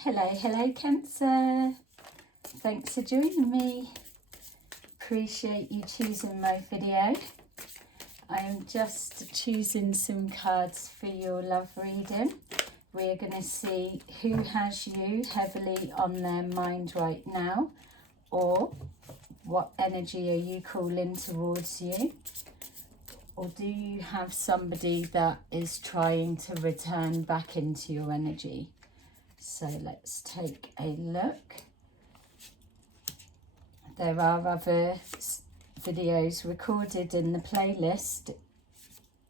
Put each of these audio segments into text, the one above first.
Hello Cancer. Thanks for joining me. Appreciate you choosing my video. I am just choosing some cards for your love reading. We're going to see who has you heavily on their mind right now, or what energy are you calling towards you, or do you have somebody that is trying to return back into your energy? So let's take a look. There are other videos recorded in the playlist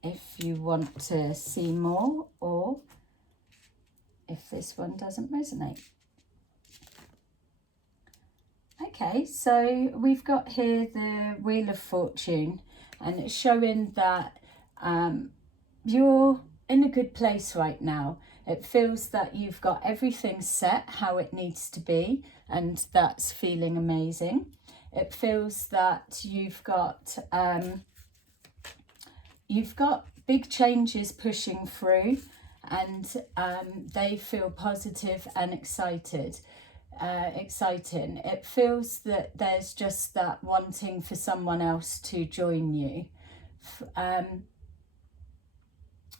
if you want to see more, or if this one doesn't resonate. Okay, so we've got here the Wheel of Fortune, and it's showing that you're in a good place right now. It feels that you've got everything set how it needs to be, and that's feeling amazing. It feels that you've got big changes pushing through, and they feel positive and exciting. It feels that there's just that wanting for someone else to join you.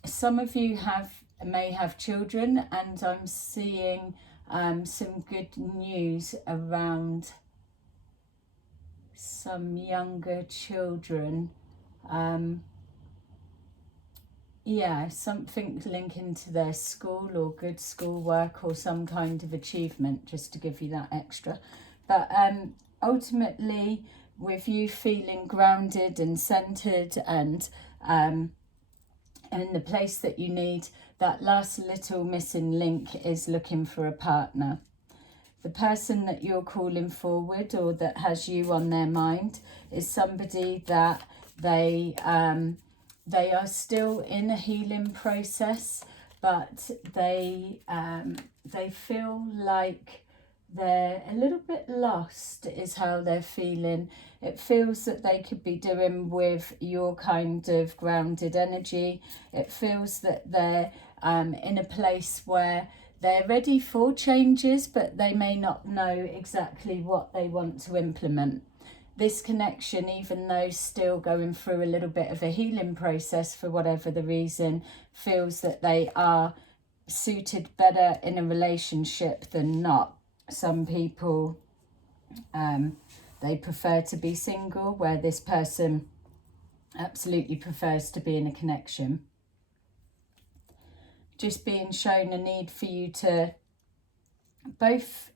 Some of you may have children, and I'm seeing some good news around some younger children. Something linking to their school or good schoolwork or some kind of achievement, just to give you that extra. But ultimately, with you feeling grounded and centered and in the place that you need, that last little missing link is looking for a partner. The person that you're calling forward, or that has you on their mind, is somebody that they are still in a healing process, but they feel like they're a little bit lost, is how they're feeling. It feels that they could be doing with your kind of grounded energy. It feels that they're in a place where they're ready for changes, but they may not know exactly what they want to implement. This connection, even though still going through a little bit of a healing process for whatever the reason, feels that they are suited better in a relationship than not. Some people, they prefer to be single, where this person absolutely prefers to be in a connection. Just being shown a need for you to both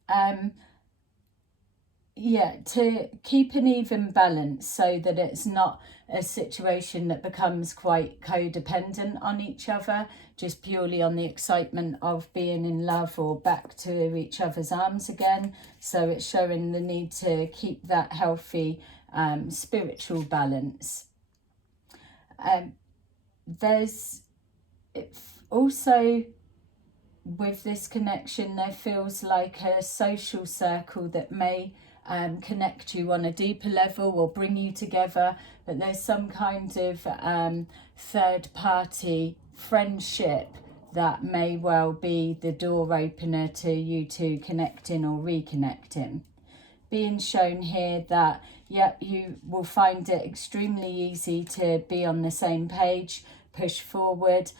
to keep an even balance, so that it's not a situation that becomes quite codependent on each other, just purely on the excitement of being in love or back to each other's arms again. So it's showing the need to keep that healthy spiritual balance. There's also, with this connection, there feels like a social circle that may connect you on a deeper level or bring you together, but there's some kind of third party friendship that may well be the door opener to you two connecting or reconnecting. Being shown here that you will find it extremely easy to be on the same page, push forward.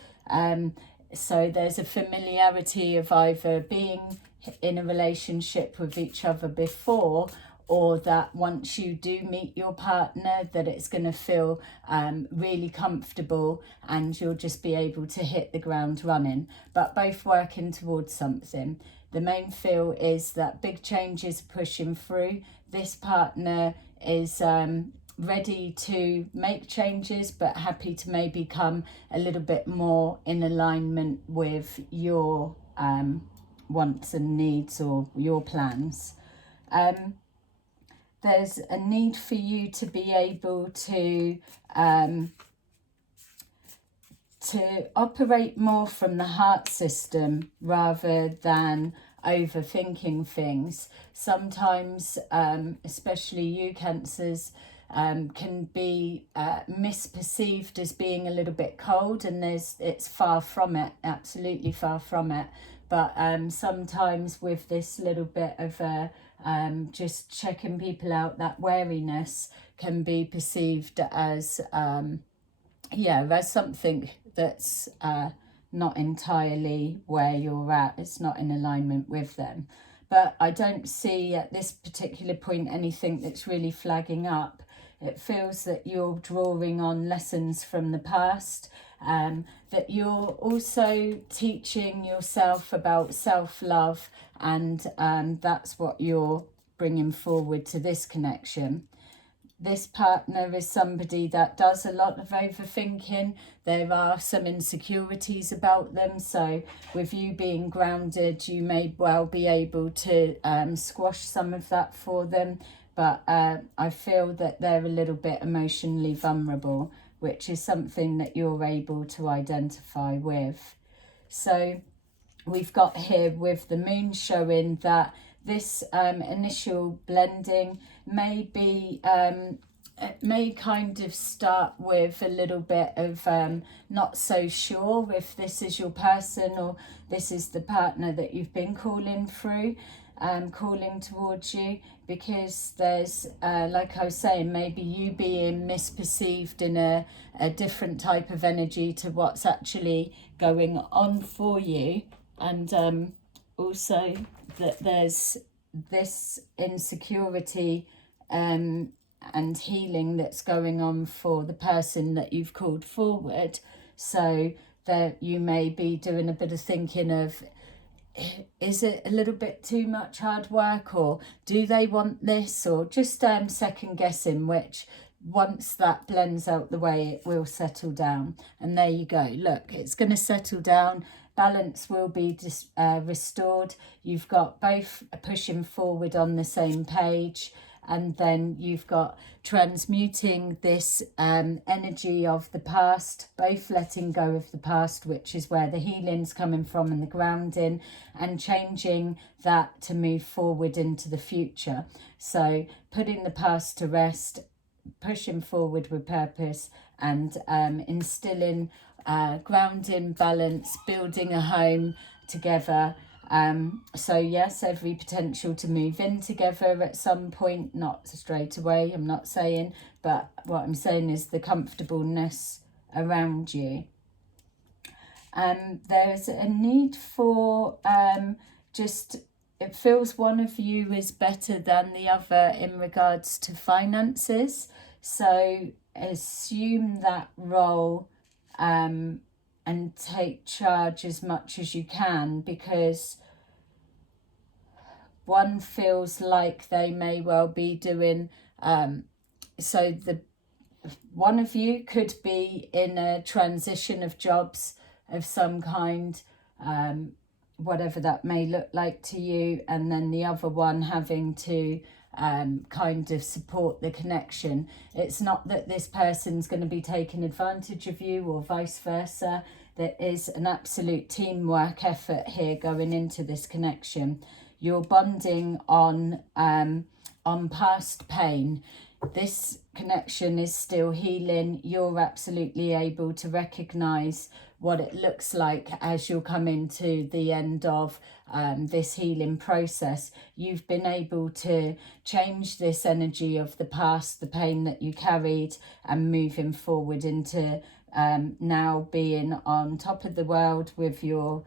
So there's a familiarity of either being in a relationship with each other before, or that once you do meet your partner, that it's going to feel really comfortable and you'll just be able to hit the ground running, but both working towards something. The main feel is that big changes are pushing through. This partner is ready to make changes, but happy to maybe come a little bit more in alignment with your wants and needs or your plans. There's a need for you to be able to operate more from the heart system rather than overthinking things. Sometimes, especially you Cancers, can be misperceived as being a little bit cold, and it's far from it, absolutely far from it. but sometimes with this little bit of just checking people out, that wariness can be perceived as as something that's not entirely where you're at. It's not in alignment with them. But I don't see at this particular point anything that's really flagging up. It feels that you're drawing on lessons from the past, that you're also teaching yourself about self-love, and that's what you're bringing forward to this connection. This partner is somebody that does a lot of overthinking. There are some insecurities about them. So with you being grounded, you may well be able to squash some of that for them. But I feel that they're a little bit emotionally vulnerable, which is something that you're able to identify with. So we've got here with the moon showing that this initial blending may be it may kind of start with a little bit of not so sure if this is your person or this is the partner that you've been calling through, calling towards you, because there's like I was saying, maybe you being misperceived in a different type of energy to what's actually going on for you. And also that there's this insecurity and healing that's going on for the person that you've called forward. So that you may be doing a bit of thinking of, is it a little bit too much hard work, or do they want this, or just second guessing, which once that blends out the way, it will settle down. And there you go. Look, it's going to settle down. Balance will be restored. You've got both pushing forward on the same page, and then you've got transmuting this energy of the past, both letting go of the past, which is where the healing's coming from, and the grounding, and changing that to move forward into the future. So putting the past to rest, pushing forward with purpose, and instilling grounding, balance, building a home together. So yes, every potential to move in together at some point, not straight away, I'm not saying, but what I'm saying is the comfortableness around you. There's a need for it feels one of you is better than the other in regards to finances. So assume that role and take charge as much as you can, because one feels like they may well be doing so the one of you could be in a transition of jobs of some kind, whatever that may look like to you, and then the other one having to kind of support the connection. It's not that this person's going to be taking advantage of you or vice versa. There is an absolute teamwork effort here going into this connection. You're bonding on past pain. This connection is still healing. You're absolutely able to recognize what it looks like as you're coming to the end of this healing process. You've been able to change this energy of the past, the pain that you carried, and moving forward into now being on top of the world with your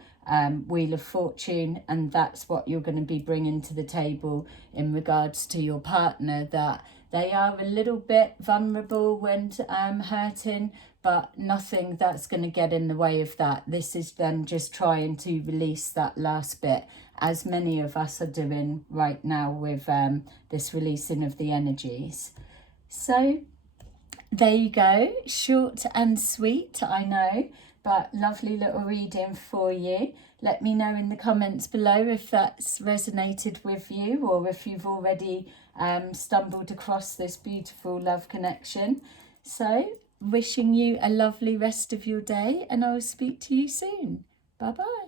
Wheel of Fortune. And that's what you're going to be bringing to the table in regards to your partner, that they are a little bit vulnerable when hurting, but nothing that's going to get in the way of that. This is them just trying to release that last bit, as many of us are doing right now with this releasing of the energies. So there you go, short and sweet, I know, but lovely little reading for you. Let me know in the comments below if that's resonated with you, or if you've already stumbled across this beautiful love connection. So wishing you a lovely rest of your day, and I'll speak to you soon. Bye bye.